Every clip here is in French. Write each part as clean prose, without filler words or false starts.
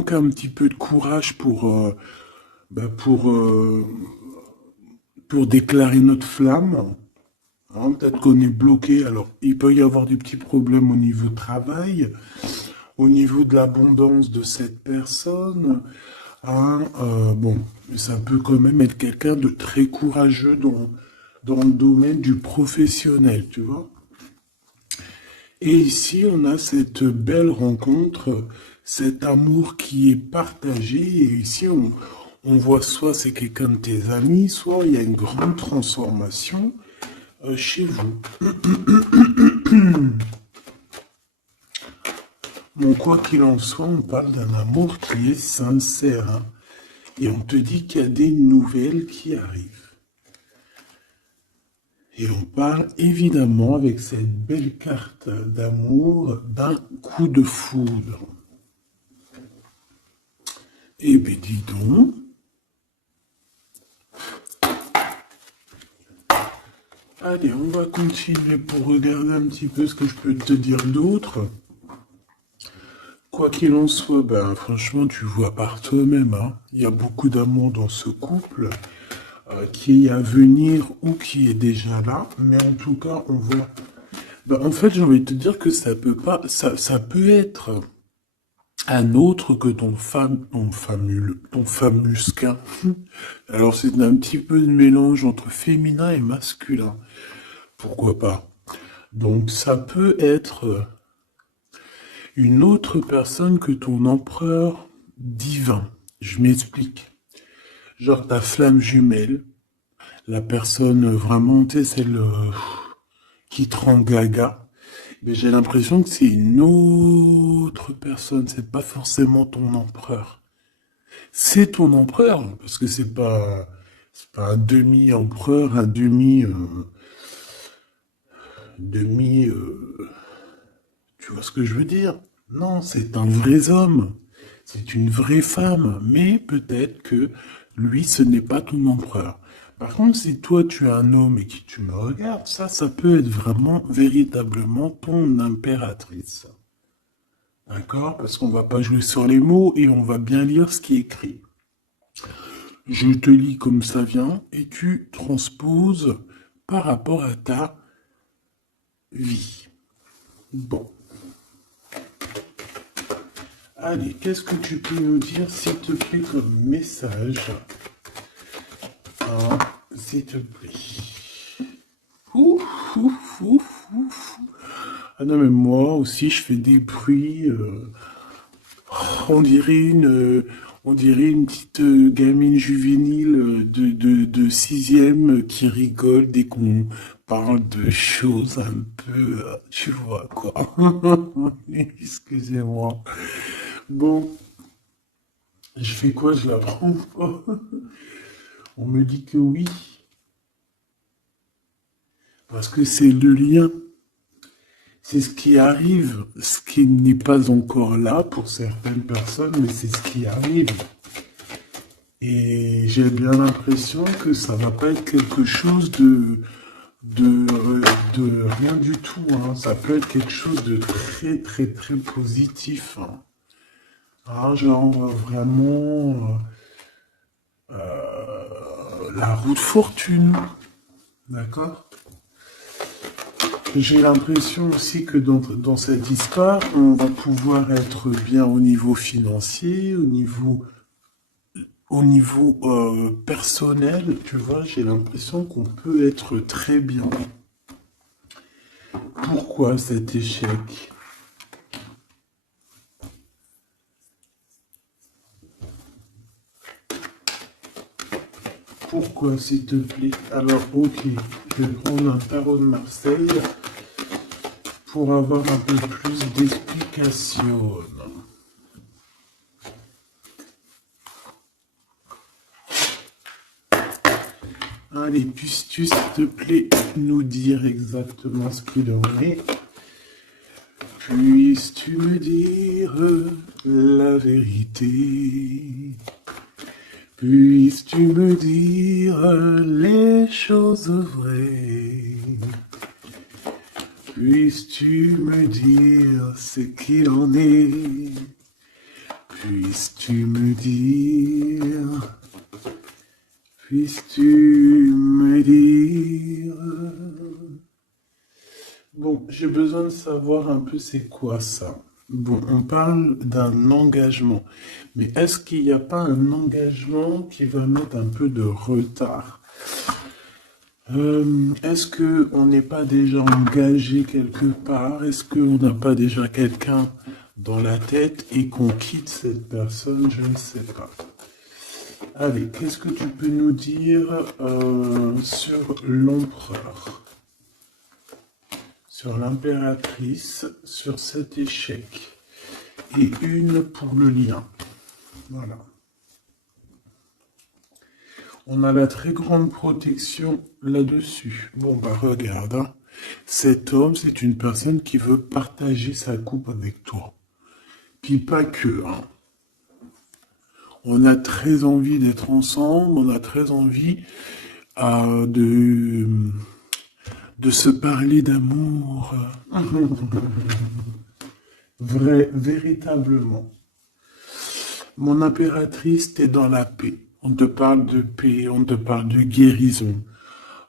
manque un petit peu de courage bah, pour, euh, pour déclarer notre flamme. Hein, peut-être qu'on est bloqué. Alors, il peut y avoir des petits problèmes au niveau travail, au niveau de l'abondance de cette personne. Hein, bon, ça peut quand même être quelqu'un de très courageux dans le domaine du professionnel, tu vois. Et ici, on a cette belle rencontre, cet amour qui est partagé. Et ici, on voit soit c'est quelqu'un de tes amis, soit il y a une grande transformation chez vous. Bon, quoi qu'il en soit, on parle d'un amour qui est sincère, hein. Et on te dit qu'il y a des nouvelles qui arrivent. Et on parle évidemment avec cette belle carte d'amour d'un coup de foudre. Eh bien, dis donc. Allez, on va continuer pour regarder un petit peu ce que je peux te dire d'autre. Quoi qu'il en soit, ben franchement, tu vois par toi-même, hein, il y a beaucoup d'amour dans ce couple qui est à venir ou qui est déjà là. Mais en tout cas, on voit. Ben, en fait, j'ai envie de te dire que ça peut pas, ça peut être un autre que ton famusquin. Alors c'est un petit peu de mélange entre féminin et masculin. Pourquoi pas? Donc ça peut être une autre personne que ton empereur divin. Je m'explique. Genre ta flamme jumelle, la personne vraiment, tu sais, celle qui te rend gaga. Mais j'ai l'impression que c'est une autre personne, c'est pas forcément ton empereur. C'est ton empereur, parce que c'est pas un demi-empereur, un demi, tu vois ce que je veux dire? Non, c'est un vrai homme. C'est une vraie femme. Mais peut-être que lui, ce n'est pas ton empereur. Par contre, si toi, tu es un homme et que tu me regardes, ça peut être vraiment, véritablement ton impératrice. D'accord? Parce qu'on va pas jouer sur les mots et on va bien lire ce qui est écrit. Je te lis comme ça vient et tu transposes par rapport à ta vie. Bon. Allez, qu'est-ce que tu peux nous dire, s'il te plaît, comme message? Hein, s'il te plaît. Ouf, ouf, ouf, ouf. Ah non, mais moi aussi, je fais des bruits. On dirait on dirait une petite gamine juvénile de sixième qui rigole dès qu'on parle de choses un peu, tu vois, quoi. Excusez-moi. Bon, je fais quoi? Je la prends pas. On me dit que oui, parce que c'est le lien. C'est ce qui arrive, ce qui n'est pas encore là pour certaines personnes, mais c'est ce qui arrive. Et j'ai bien l'impression que ça va pas être quelque chose de, de rien du tout, hein. Ça peut être quelque chose de très, très, très positif, hein. Ah, genre vraiment la roue de fortune, d'accord? J'ai l'impression aussi que dans cette histoire, on va pouvoir être bien au niveau financier, au niveau personnel, tu vois, j'ai l'impression qu'on peut être très bien. Pourquoi cet échec? Pourquoi, s'il te plaît? Alors, ok, je vais prendre un tarot de Marseille pour avoir un peu plus d'explications. Allez, puisses-tu, s'il te plaît, nous dire exactement ce qu'il en est? Puisses-tu me dire la vérité? Puisses-tu me dire les choses vraies? Puisses-tu me dire ce qu'il en est? Puisses-tu me dire, puisses-tu me dire. Bon, j'ai besoin de savoir un peu c'est quoi ça. Bon, on parle d'un engagement, mais est-ce qu'il n'y a pas un engagement qui va mettre un peu de retard? Est-ce que on n'est pas déjà engagé quelque part? Est-ce qu'on n'a pas déjà quelqu'un dans la tête et qu'on quitte cette personne? Je ne sais pas. Allez, qu'est-ce que tu peux nous dire sur l'empereur, sur l'impératrice, sur cet échec? Et une pour le lien. Voilà. On a la très grande protection là-dessus. Bon, bah regarde, hein. Cet homme, c'est une personne qui veut partager sa coupe avec toi. Puis pas que, hein. On a très envie d'être ensemble, on a très envie de se parler d'amour. Vrai, véritablement. Mon impératrice, t'es dans la paix. On te parle de paix, on te parle de guérison,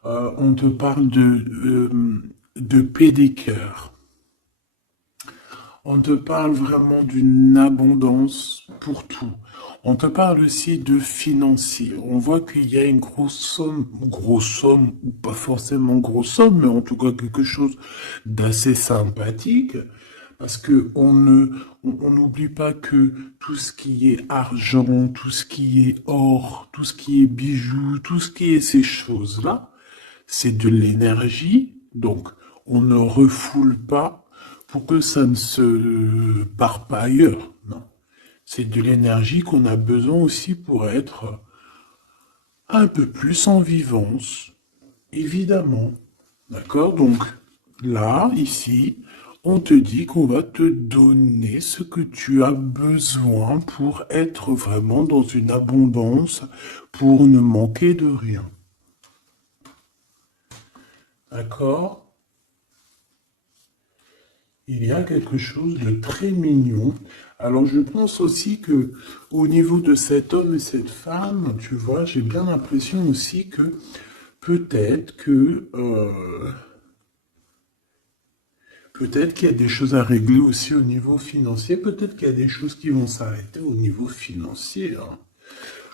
on te parle de paix des cœurs. On te parle vraiment d'une abondance pour tout. On te parle aussi de financier. On voit qu'il y a une grosse somme, ou pas forcément grosse somme, mais en tout cas quelque chose d'assez sympathique. Parce que on n'oublie pas que tout ce qui est argent, tout ce qui est or, tout ce qui est bijoux, tout ce qui est ces choses-là, c'est de l'énergie. Donc, on ne refoule pas pour que ça ne se part pas ailleurs. Non. C'est de l'énergie qu'on a besoin aussi pour être un peu plus en vivance, évidemment. D'accord? Donc, là, ici, on te dit qu'on va te donner ce que tu as besoin pour être vraiment dans une abondance, pour ne manquer de rien. D'accord? Il y a quelque chose de très mignon. Alors je pense aussi que au niveau de cet homme et cette femme, tu vois, j'ai bien l'impression aussi que peut-être que peut-être qu'il y a des choses à régler aussi au niveau financier. Peut-être qu'il y a des choses qui vont s'arrêter au niveau financier, hein.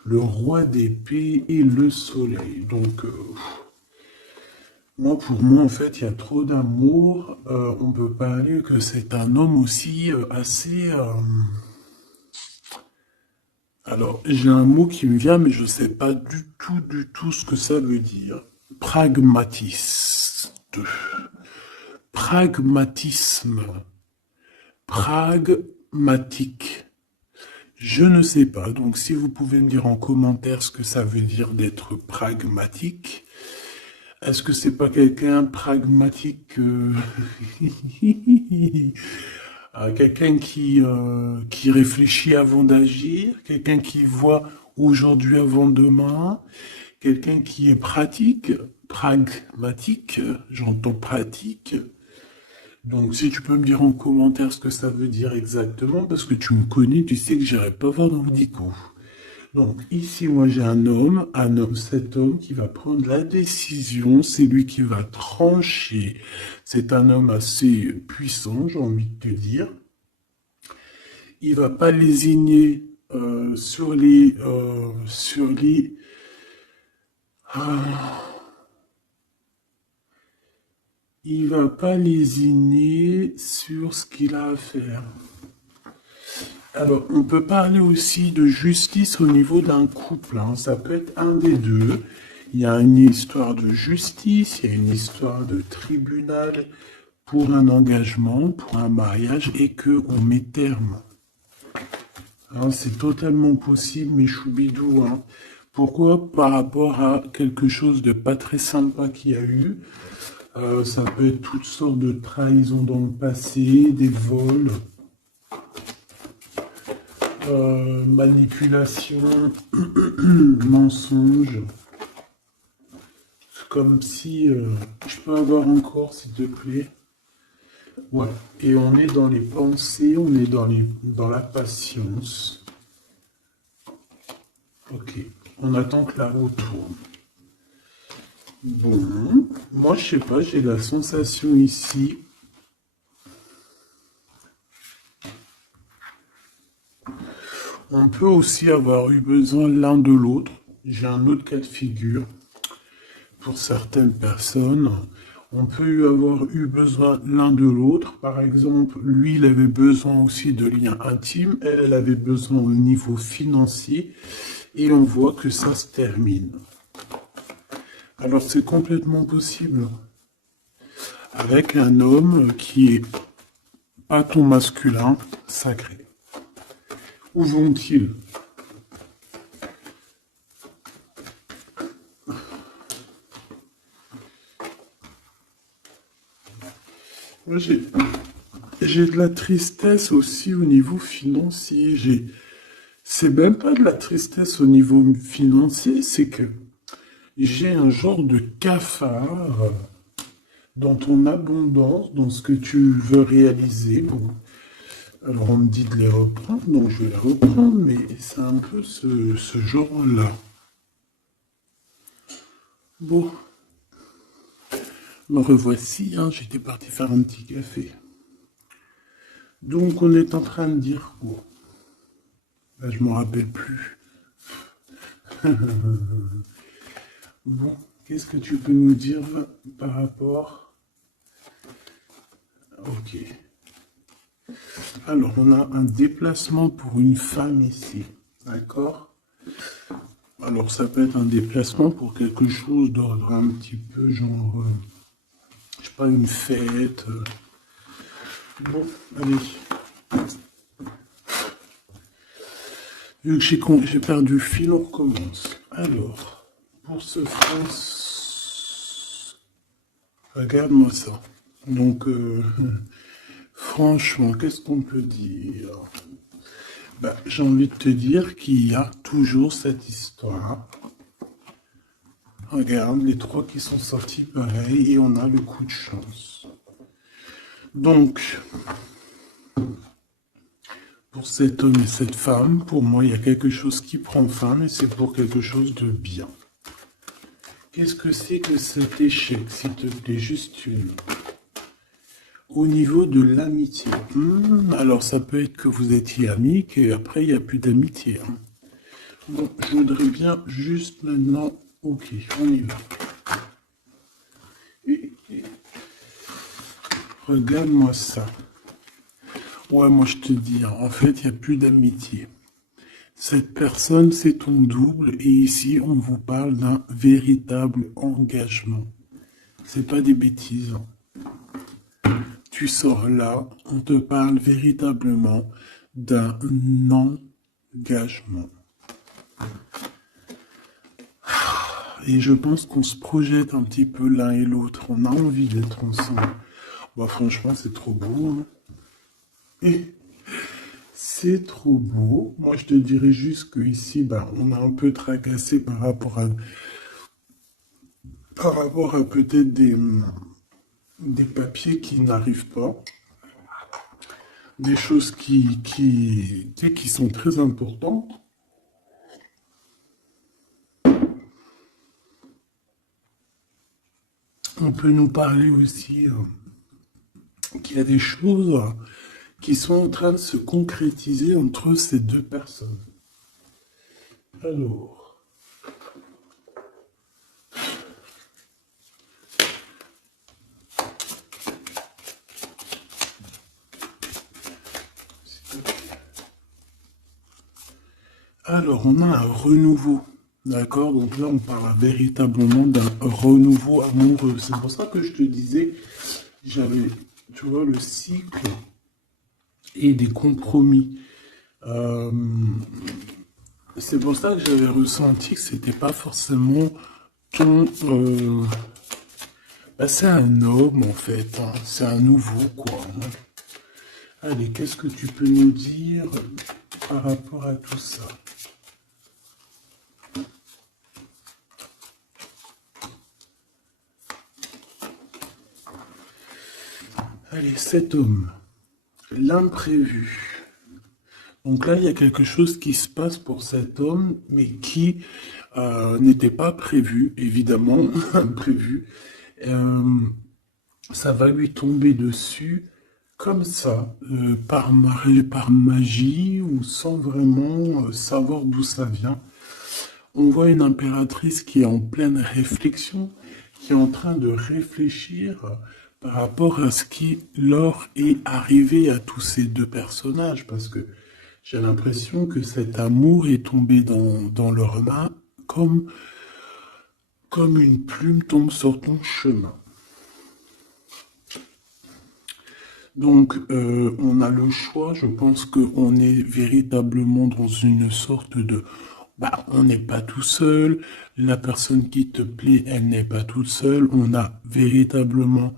Le roi d'épée et le soleil. Donc moi, pour moi, en fait, il y a trop d'amour. On peut parler que c'est un homme aussi assez... Alors, j'ai un mot qui me vient, mais je ne sais pas du tout ce que ça veut dire. Pragmatiste. Pragmatisme. Pragmatique. Je ne sais pas. Donc, si vous pouvez me dire en commentaire ce que ça veut dire d'être pragmatique. Est-ce que c'est pas quelqu'un pragmatique, quelqu'un qui réfléchit avant d'agir, quelqu'un qui voit aujourd'hui avant demain, quelqu'un qui est pratique, pragmatique, j'entends pratique. Donc si tu peux me dire en commentaire ce que ça veut dire exactement, parce que tu me connais, tu sais que j'irai pas voir dans le dico. Donc ici, moi j'ai cet homme qui va prendre la décision, c'est lui qui va trancher. C'est un homme assez puissant, j'ai envie de te dire. Il va pas lésigner sur les il va pas lésiner sur ce qu'il a à faire. Alors, on peut parler aussi de justice au niveau d'un couple, hein. Ça peut être un des deux. Il y a une histoire de justice, il y a une histoire de tribunal pour un engagement, pour un mariage, et qu'on met terme. Hein, c'est totalement possible, mais choubidou, hein. Pourquoi? Par rapport à quelque chose de pas très sympa qu'il y a eu. Ça peut être toutes sortes de trahisons dans le passé, des vols. Manipulation, mensonge. Comme si... je peux avoir encore, s'il te plaît. Ouais. Et on est dans les pensées, on est dans la patience. Ok, on attend que la roue tourne. Bon, moi je sais pas, j'ai la sensation ici. On peut aussi avoir eu besoin l'un de l'autre. J'ai un autre cas de figure. Pour certaines personnes, on peut avoir eu besoin l'un de l'autre. Par exemple, lui, il avait besoin aussi de liens intimes. Elle avait besoin au niveau financier. Et on voit que ça se termine. Alors c'est complètement possible. Avec un homme qui est pas ton masculin sacré. Où vont-ils? Moi, j'ai de la tristesse aussi au niveau financier. C'est même pas de la tristesse au niveau financier, c'est que j'ai un genre de cafard dans ton abondance, dans ce que tu veux réaliser. Bon. Alors on me dit de les reprendre, donc je vais les reprendre, mais c'est un peu ce genre-là. Bon, me revoici, hein, j'étais parti faire un petit café. Donc on est en train de dire quoi? Ben, je m'en rappelle plus. Bon, qu'est-ce que tu peux nous dire par rapport? Ok. Alors, on a un déplacement pour une femme ici. D'accord? Alors, ça peut être un déplacement pour quelque chose d'ordre un petit peu genre, je sais pas, une fête. Bon, allez. Vu que j'ai perdu le fil, on recommence. Alors, pour ce France, regarde-moi ça. Donc, franchement, qu'est-ce qu'on peut dire? Bah, j'ai envie de te dire qu'il y a toujours cette histoire. Regarde, les trois qui sont sortis pareil, et on a le coup de chance. Donc, pour cet homme et cette femme, pour moi, il y a quelque chose qui prend fin, et c'est pour quelque chose de bien. Qu'est-ce que c'est que cet échec, s'il te plaît, juste une? Au niveau de l'amitié. Alors, ça peut être que vous étiez amis, qu'après, il n'y a plus d'amitié. Bon, je voudrais bien juste maintenant... Ok, on y va. Regarde-moi ça. Ouais, moi je te dis, hein, en fait, il n'y a plus d'amitié. Cette personne, c'est ton double, et ici, on vous parle d'un véritable engagement. C'est pas des bêtises. Tu sors là, on te parle véritablement d'un engagement. Et je pense qu'on se projette un petit peu l'un et l'autre. On a envie d'être ensemble. Bah, franchement, c'est trop beau. Hein. Et c'est trop beau. Moi, je te dirais juste qu'ici, bah, on a un peu tracassé par rapport à peut-être des papiers qui n'arrivent pas. Des choses qui sont très importantes. On peut nous parler aussi qu'il y a des choses qui sont en train de se concrétiser entre ces deux personnes. Alors, on a un renouveau. D'accord? Donc là, on parle véritablement d'un renouveau amoureux. C'est pour ça que je te disais, j'avais, tu vois, le cycle et des compromis. Euh, c'est pour ça que j'avais ressenti que c'était pas forcément ton. Bah, c'est un homme en fait, hein. C'est un nouveau quoi. Hein. Allez, qu'est-ce que tu peux nous dire par rapport à tout ça? Allez, cet homme, l'imprévu. Donc là, il y a quelque chose qui se passe pour cet homme, mais qui n'était pas prévu, évidemment, imprévu. Euh, Ça va lui tomber dessus comme ça, par magie ou sans vraiment savoir d'où ça vient. On voit une impératrice qui est en pleine réflexion, qui est en train de réfléchir par rapport à ce qui leur est arrivé à tous ces deux personnages, parce que j'ai l'impression que cet amour est tombé dans leur main comme une plume tombe sur ton chemin. Donc, on a le choix. Je pense qu'on est véritablement dans une sorte de... Bah, on n'est pas tout seul. La personne qui te plaît, elle n'est pas toute seule. On a véritablement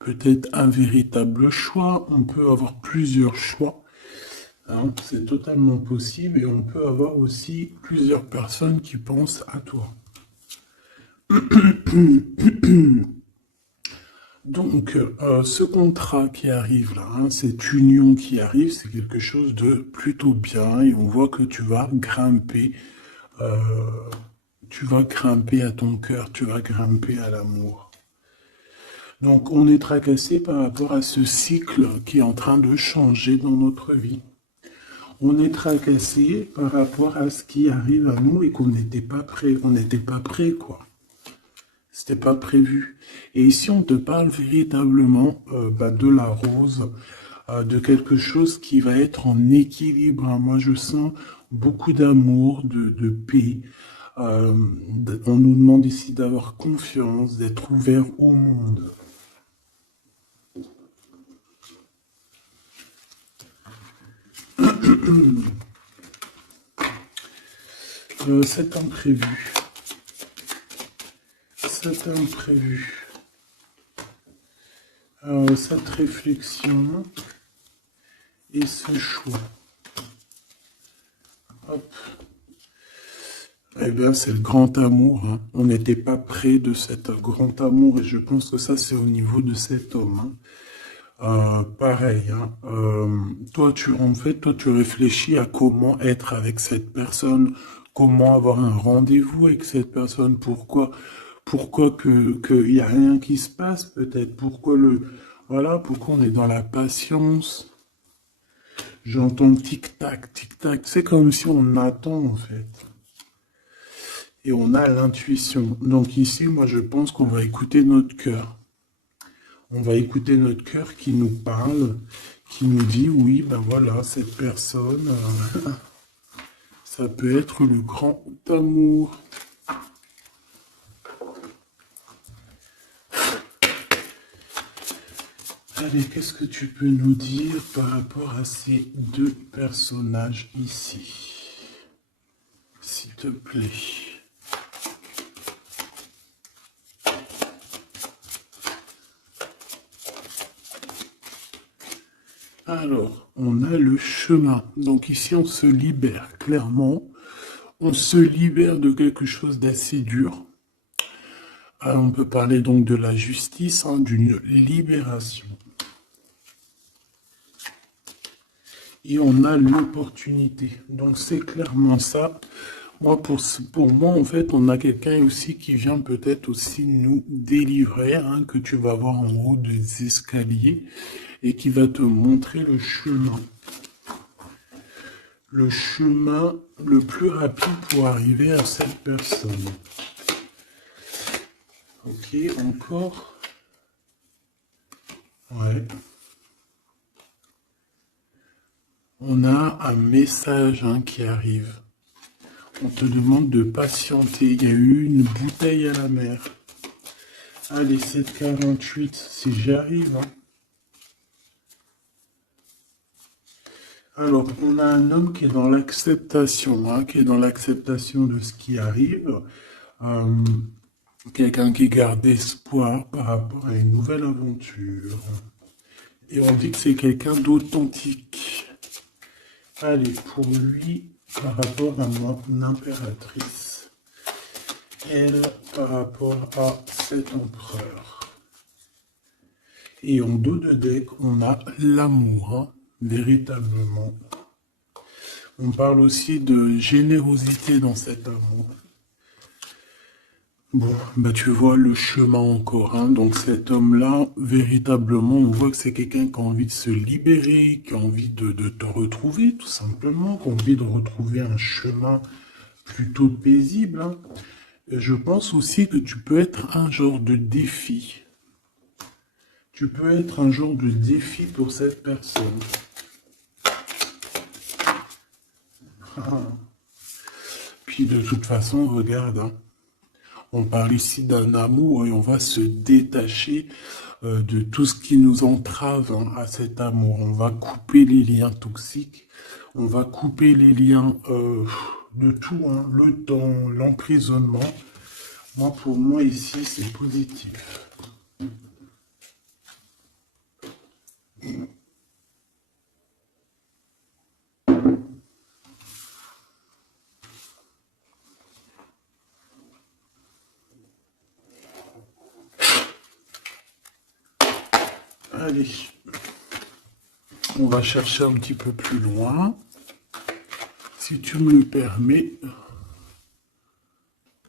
peut-être un véritable choix. On peut avoir plusieurs choix. Hein, c'est totalement possible. Et on peut avoir aussi plusieurs personnes qui pensent à toi. Donc, ce contrat qui arrive là, hein, cette union qui arrive, c'est quelque chose de plutôt bien et on voit que euh, tu vas grimper à ton cœur, tu vas grimper à l'amour. Donc, on est tracassé par rapport à ce cycle qui est en train de changer dans notre vie. On est tracassé par rapport à ce qui arrive à nous et qu'on n'était pas prêt, on n'était pas prêt, quoi. C'était pas prévu. Et ici, on te parle véritablement de la rose, de quelque chose qui va être en équilibre. Hein. Moi, je sens beaucoup d'amour, de paix. On nous demande ici d'avoir confiance, d'être ouvert au monde. C'est imprévu. C'est imprévu. Cette réflexion et ce choix. Hop. Eh bien, c'est le grand amour. Hein. On n'était pas près de cet grand amour et je pense que ça, c'est au niveau de cet homme. Hein. Pareil. Hein. Toi, tu réfléchis à comment être avec cette personne, comment avoir un rendez-vous avec cette personne, pourquoi qu'il n'y a rien qui se passe, peut-être, pourquoi on est dans la patience. J'entends tic-tac, tic-tac. C'est comme si on attend, en fait. Et on a l'intuition. Donc ici, moi, je pense qu'on va écouter notre cœur. On va écouter notre cœur qui nous parle, qui nous dit, oui, ben voilà, cette personne, ça peut être le grand amour. Allez, qu'est-ce que tu peux nous dire par rapport à ces deux personnages ici? S'il te plaît. Alors, on a le chemin. Donc ici, on se libère, clairement. On se libère de quelque chose d'assez dur. On peut parler donc de la justice, hein, d'une libération. Et on a l'opportunité. Donc c'est clairement ça. Moi, pour moi, en fait, on a quelqu'un aussi qui vient peut-être aussi nous délivrer, hein, que tu vas voir en haut des escaliers, et qui va te montrer le chemin. Le chemin le plus rapide pour arriver à cette personne. Ok, encore. Ouais. On a un message, hein, qui arrive. On te demande de patienter. Il y a eu une bouteille à la mer. Allez, 7,48, si j'y arrive. Hein. Alors, on a un homme qui est dans l'acceptation, hein, qui est dans l'acceptation de ce qui arrive. Quelqu'un qui garde espoir par rapport à une nouvelle aventure. Et on dit que c'est quelqu'un d'authentique. Allez, pour lui, par rapport à mon impératrice. Elle, par rapport à cet empereur. Et en dos de deck, on a l'amour, hein, véritablement. On parle aussi de générosité dans cet amour. Bon, bah tu vois le chemin encore, hein. Donc cet homme-là, véritablement, on voit que c'est quelqu'un qui a envie de se libérer, qui a envie de te retrouver, tout simplement, qui a envie de retrouver un chemin plutôt paisible, hein. Et je pense aussi que tu peux être un genre de défi. Tu peux être un genre de défi pour cette personne. Puis de toute façon, regarde, hein. On parle ici d'un amour et on va se détacher de tout ce qui nous entrave, hein, à cet amour. On va couper les liens toxiques, on va couper les liens de tout, hein, le temps, l'emprisonnement. Moi, pour moi, ici, c'est positif. Allez, on va chercher un petit peu plus loin. Si tu me le permets.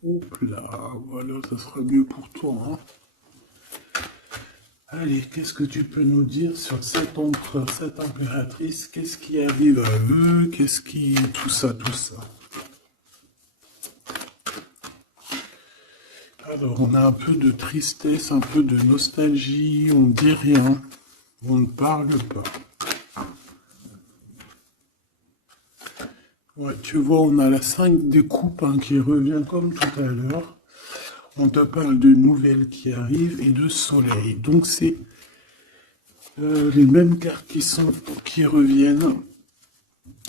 Hop là, voilà, ça sera mieux pour toi, hein. Allez, qu'est-ce que tu peux nous dire sur cet empereur, cette impératrice? Qu'est-ce qui arrive à eux? Qu'est-ce qui... Tout ça, tout ça. Alors, on a un peu de tristesse, un peu de nostalgie, on ne dit rien, on ne parle pas. Ouais, tu vois, on a la 5 des coupes, hein, qui revient comme tout à l'heure. On te parle de nouvelles qui arrivent et de soleil. Donc, c'est les mêmes cartes qui reviennent.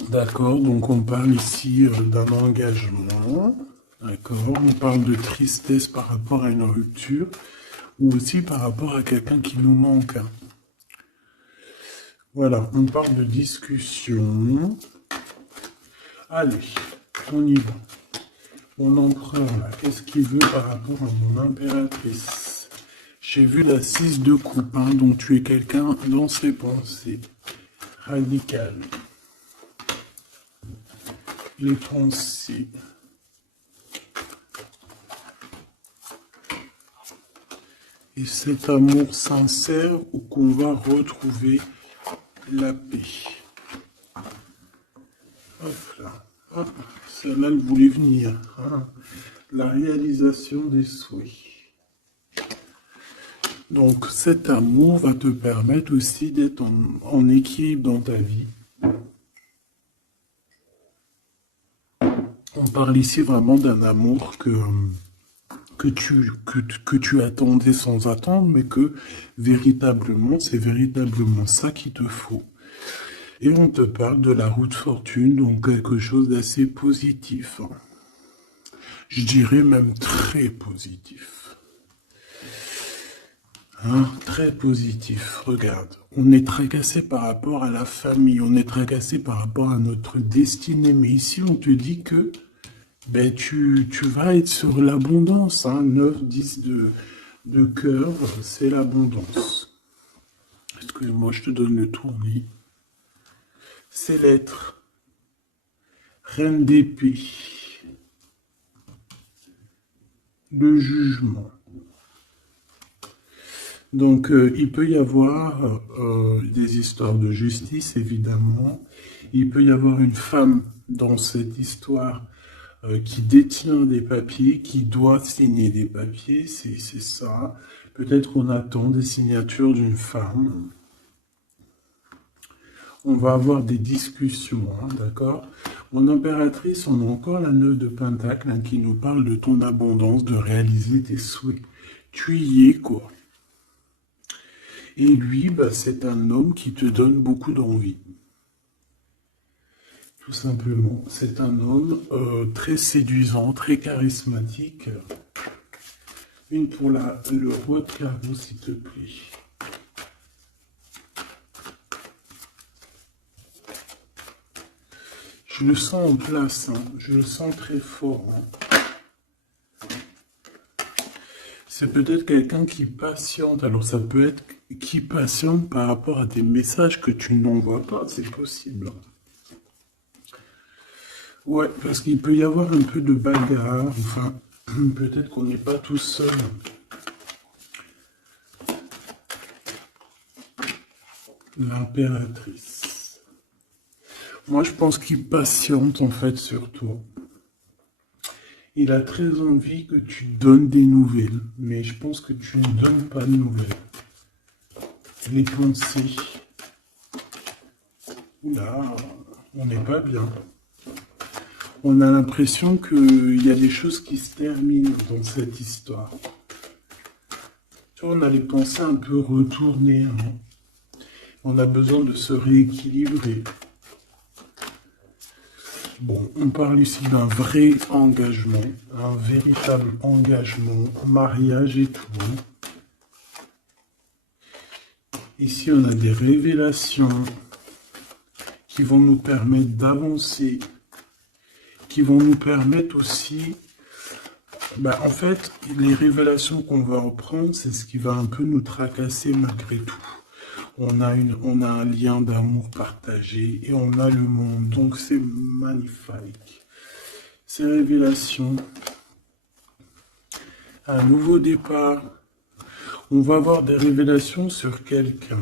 D'accord, donc on parle ici d'un engagement. D'accord, on parle de tristesse par rapport à une rupture ou aussi par rapport à quelqu'un qui nous manque. Voilà, on parle de discussion. Allez, on y va. Mon empereur, là, qu'est-ce qu'il veut par rapport à mon impératrice? J'ai vu la 6 de coupe, hein, donc tu es quelqu'un dans ses pensées. Radical. Les pensées. Et cet amour sincère où qu'on va retrouver la paix. Hop là. Hop. Celle-là, elle voulait venir, hein. La réalisation des souhaits. Donc cet amour va te permettre aussi d'être en équilibre dans ta vie. On parle ici vraiment d'un amour que tu attendais sans attendre, mais que véritablement, c'est véritablement ça qu'il te faut. Et on te parle de la roue de fortune, donc quelque chose d'assez positif. Je dirais même très positif. Hein, très positif. Regarde, on est tracassé par rapport à la famille, on est tracassé par rapport à notre destinée, mais ici on te dit que ben, tu vas être sur l'abondance, hein. 9, 10 de cœur, c'est l'abondance. Excuse-moi, je te donne le tournis. C'est l'être. Reine d'épée. Le jugement. Donc, il peut y avoir des histoires de justice, évidemment. Il peut y avoir une femme dans cette histoire qui détient des papiers, qui doit signer des papiers, c'est ça. Peut-être qu'on attend des signatures d'une femme. On va avoir des discussions, hein, d'accord? Mon impératrice, on a encore la 9 de Pentacle, hein, qui nous parle de ton abondance, de réaliser tes souhaits. Tu y es, quoi. Et lui, bah, c'est un homme qui te donne beaucoup d'envie. Tout simplement, c'est un homme très séduisant, très charismatique. Une pour le roi de carreau, s'il te plaît. Je le sens en place, hein. Je le sens très fort, hein. C'est peut-être quelqu'un qui patiente. Alors ça peut être qui patiente par rapport à des messages que tu n'envoies pas, c'est possible. Ouais, parce qu'il peut y avoir un peu de bagarre, enfin, peut-être qu'on n'est pas tout seul. L'impératrice. Moi, je pense qu'il patiente, en fait, sur toi. Il a très envie que tu donnes des nouvelles, mais je pense que tu ne donnes pas de nouvelles. Les pensées. Là, on n'est pas bien. On a l'impression qu'il y a des choses qui se terminent dans cette histoire. Tu vois, on a les pensées un peu retournées, hein. On a besoin de se rééquilibrer. Bon, on parle ici d'un vrai engagement, un véritable engagement, mariage et tout. Ici, on a des révélations qui vont nous permettre d'avancer, qui vont nous permettre aussi... en fait, les révélations qu'on va en prendre, c'est ce qui va un peu nous tracasser malgré tout. On a un lien d'amour partagé et on a le monde. Donc c'est magnifique. Ces révélations, un nouveau départ. On va avoir des révélations sur quelqu'un.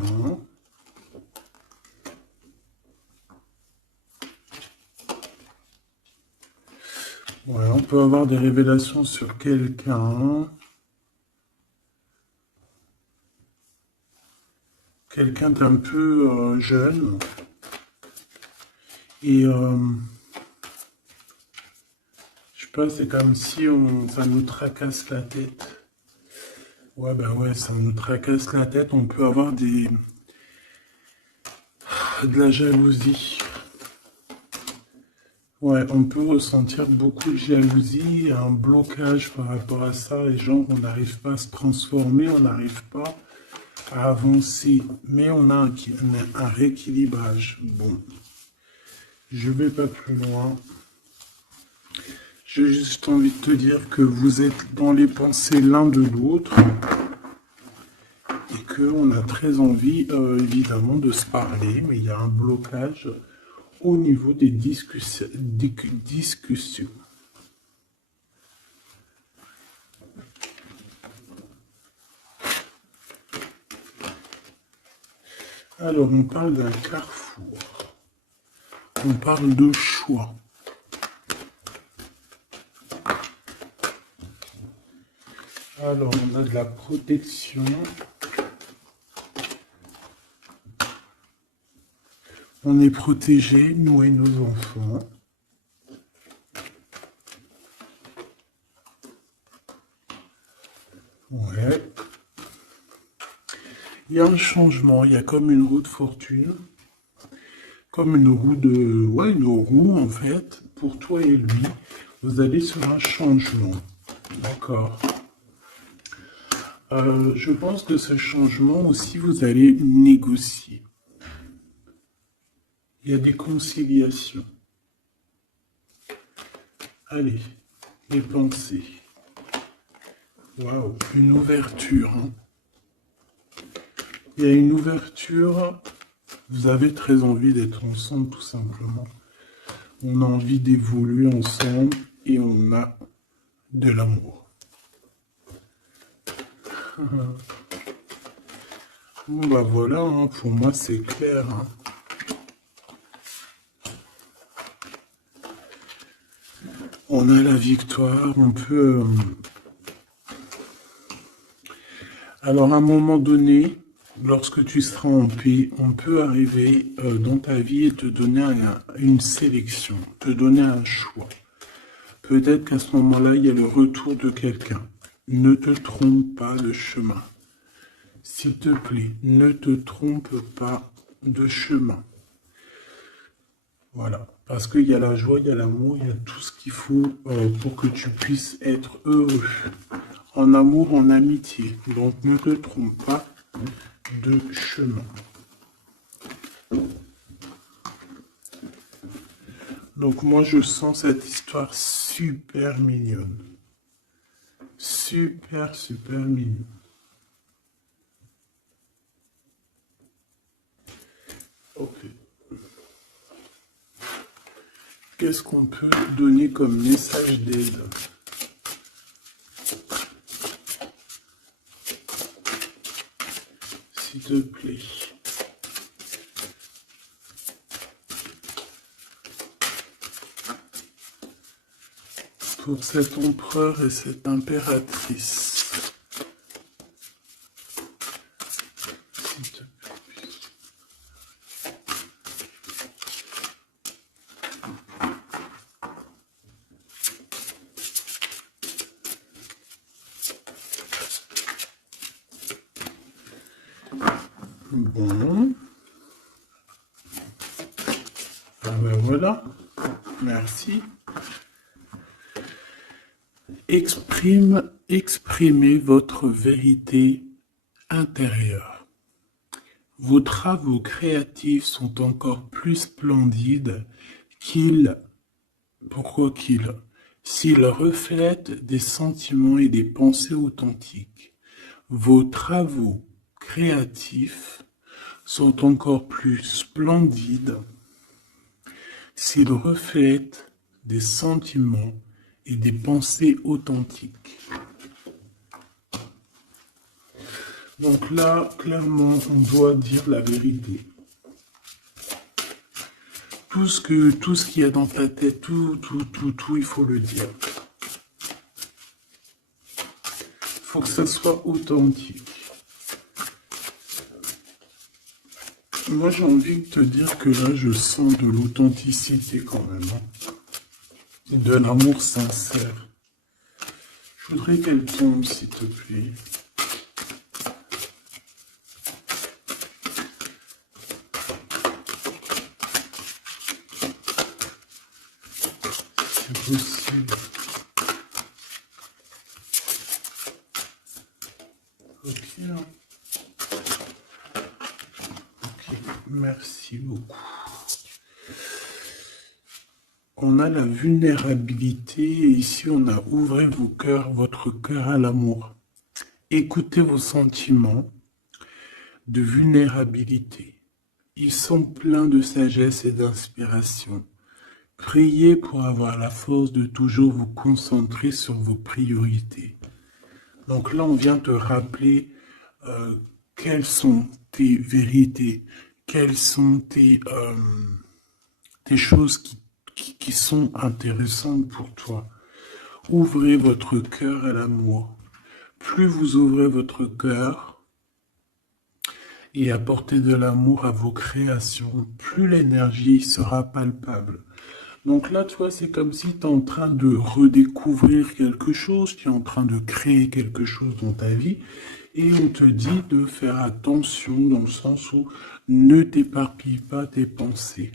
Ouais, on peut avoir des révélations sur quelqu'un. Quelqu'un d'un peu jeune. Et je sais pas, c'est comme si ça nous tracasse la tête. Ouais, ouais, ça nous tracasse la tête. On peut avoir de la jalousie. Ouais, on peut ressentir beaucoup de jalousie, un blocage par rapport à ça. Les gens, on n'arrive pas à se transformer, on n'arrive pas à avancer. Mais on a un rééquilibrage. Bon, je vais pas plus loin. J'ai juste envie de te dire que vous êtes dans les pensées l'un de l'autre et qu'on a très envie, évidemment, de se parler, mais il y a un blocage au niveau des discussions. Alors, on parle d'un carrefour. On parle de choix. Alors, on a de la protection. On est protégé, nous et nos enfants. Ouais. Il y a un changement, il y a comme une roue de fortune. Comme une roue de... Ouais, une roue, en fait. Pour toi et lui, vous allez sur un changement. D'accord. Je pense que ce changement aussi, vous allez négocier. Il y a des conciliations. Allez, les pensées. Waouh, une ouverture, hein. Il y a une ouverture. Vous avez très envie d'être ensemble, tout simplement. On a envie d'évoluer ensemble et on a de l'amour. Bon, bah voilà, hein, pour moi c'est clair, hein. On a la victoire, on peut... Alors à un moment donné, lorsque tu seras en paix, on peut arriver dans ta vie et te donner une sélection, te donner un choix. Peut-être qu'à ce moment-là, il y a le retour de quelqu'un. Ne te trompe pas de chemin. S'il te plaît, ne te trompe pas de chemin. Voilà. Parce qu'il y a la joie, il y a l'amour, il y a tout ce qu'il faut pour que tu puisses être heureux. En amour, en amitié. Donc ne te trompe pas de chemin. Donc moi je sens cette histoire super mignonne. Super, super mignonne. Ok. Qu'est-ce qu'on peut donner comme message d'aide? S'il te plaît. Pour cet empereur et cette impératrice. S'il te plaît. Bon. Ah ben voilà. Merci. Exprimez votre vérité intérieure. Vos travaux créatifs sont encore plus splendides s'ils reflètent des sentiments et des pensées authentiques. Vos travaux créatifs sont encore plus splendides s'ils reflètent des sentiments et des pensées authentiques. Donc là, clairement, on doit dire la vérité. Tout ce qu'il y a dans ta tête, tout, il faut le dire. Il faut que ça soit authentique. Moi, j'ai envie de te dire que là, je sens de l'authenticité quand même. De l'amour sincère. Je voudrais qu'elle tombe, s'il te plaît. C'est possible. Ok. Ok, merci beaucoup. On a la vulnérabilité et ici on a ouvrez votre cœur à l'amour. Écoutez vos sentiments de vulnérabilité. Ils sont pleins de sagesse et d'inspiration. Priez pour avoir la force de toujours vous concentrer sur vos priorités. Donc là on vient te rappeler quelles sont tes vérités, quelles sont tes choses qui sont intéressantes pour toi. Ouvrez votre cœur à l'amour. Plus vous ouvrez votre cœur et apportez de l'amour à vos créations, plus l'énergie sera palpable. Donc là, toi, c'est comme si tu es en train de redécouvrir quelque chose, tu es en train de créer quelque chose dans ta vie, et on te dit de faire attention dans le sens où ne t'éparpille pas tes pensées.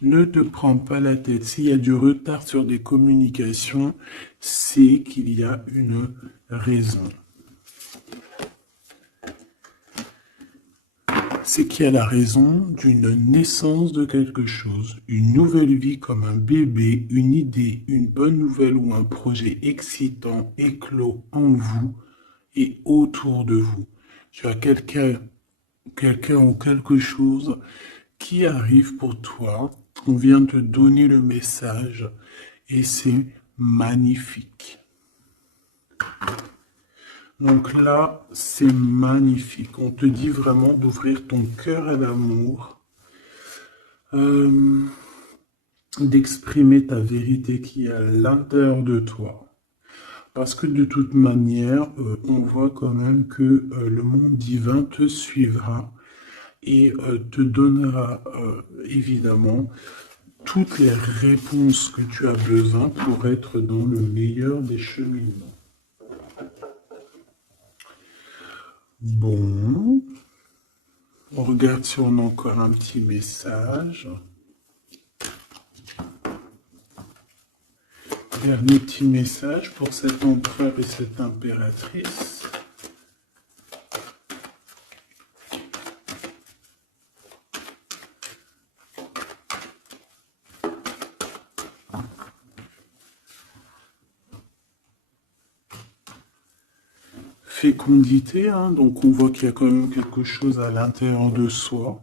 Ne te prends pas la tête. S'il y a du retard sur des communications, c'est qu'il y a une raison. C'est qu'il y a la raison d'une naissance de quelque chose, une nouvelle vie comme un bébé, une idée, une bonne nouvelle ou un projet excitant éclos en vous et autour de vous. Tu as quelqu'un ou quelque chose qui arrive pour toi. On vient te donner le message et c'est magnifique. Donc là, c'est magnifique. On te dit vraiment d'ouvrir ton cœur à l'amour, d'exprimer ta vérité qui est à l'intérieur de toi. Parce que de toute manière, on voit quand même que le monde divin te suivra et te donnera évidemment toutes les réponses que tu as besoin pour être dans le meilleur des cheminements. Bon, on regarde si on a encore un petit message. Dernier petit message pour cet empereur et cette impératrice. Fécondité, hein, donc on voit qu'il y a quand même quelque chose à l'intérieur de soi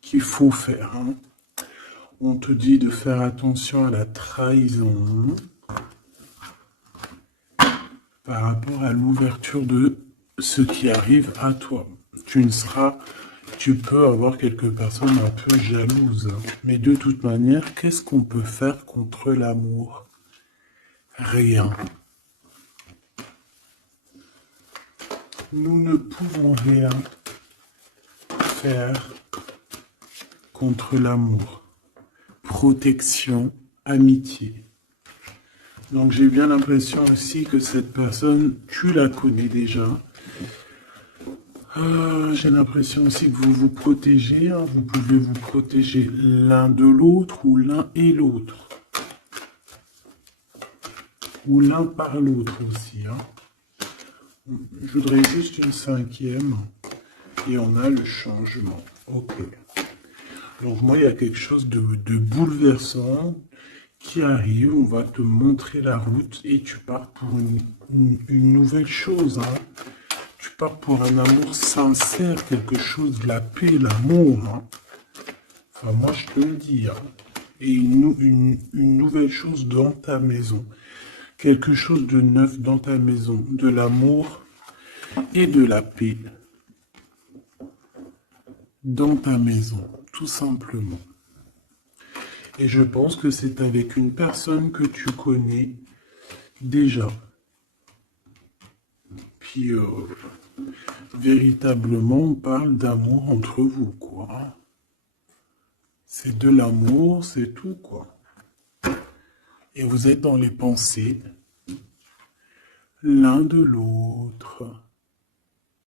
qu'il faut faire. Hein. On te dit de faire attention à la trahison par rapport à l'ouverture de ce qui arrive à toi. Tu peux avoir quelques personnes un peu jalouses. Mais de toute manière, qu'est-ce qu'on peut faire contre l'amour? Rien. Nous ne pouvons rien faire contre l'amour. Protection, amitié. Donc j'ai bien l'impression aussi que cette personne, tu la connais déjà. J'ai l'impression aussi que vous vous protégez. Hein. Vous pouvez vous protéger l'un de l'autre ou l'un et l'autre. Ou l'un par l'autre aussi. Hein. Je voudrais juste une cinquième. Et on a le changement. Ok. Donc moi, il y a quelque chose de bouleversant qui arrive. On va te montrer la route et tu pars pour une nouvelle chose. Hein. Tu pars pour un amour sincère, quelque chose de la paix, l'amour. Hein. Enfin, moi, je te le dis. Hein. Et une nouvelle chose dans ta maison. Quelque chose de neuf dans ta maison. De l'amour et de la paix. Dans ta maison, tout simplement. Et je pense que c'est avec une personne que tu connais déjà. Puis, véritablement, on parle d'amour entre vous, quoi. C'est de l'amour, c'est tout, quoi. Et vous êtes dans les pensées l'un de l'autre.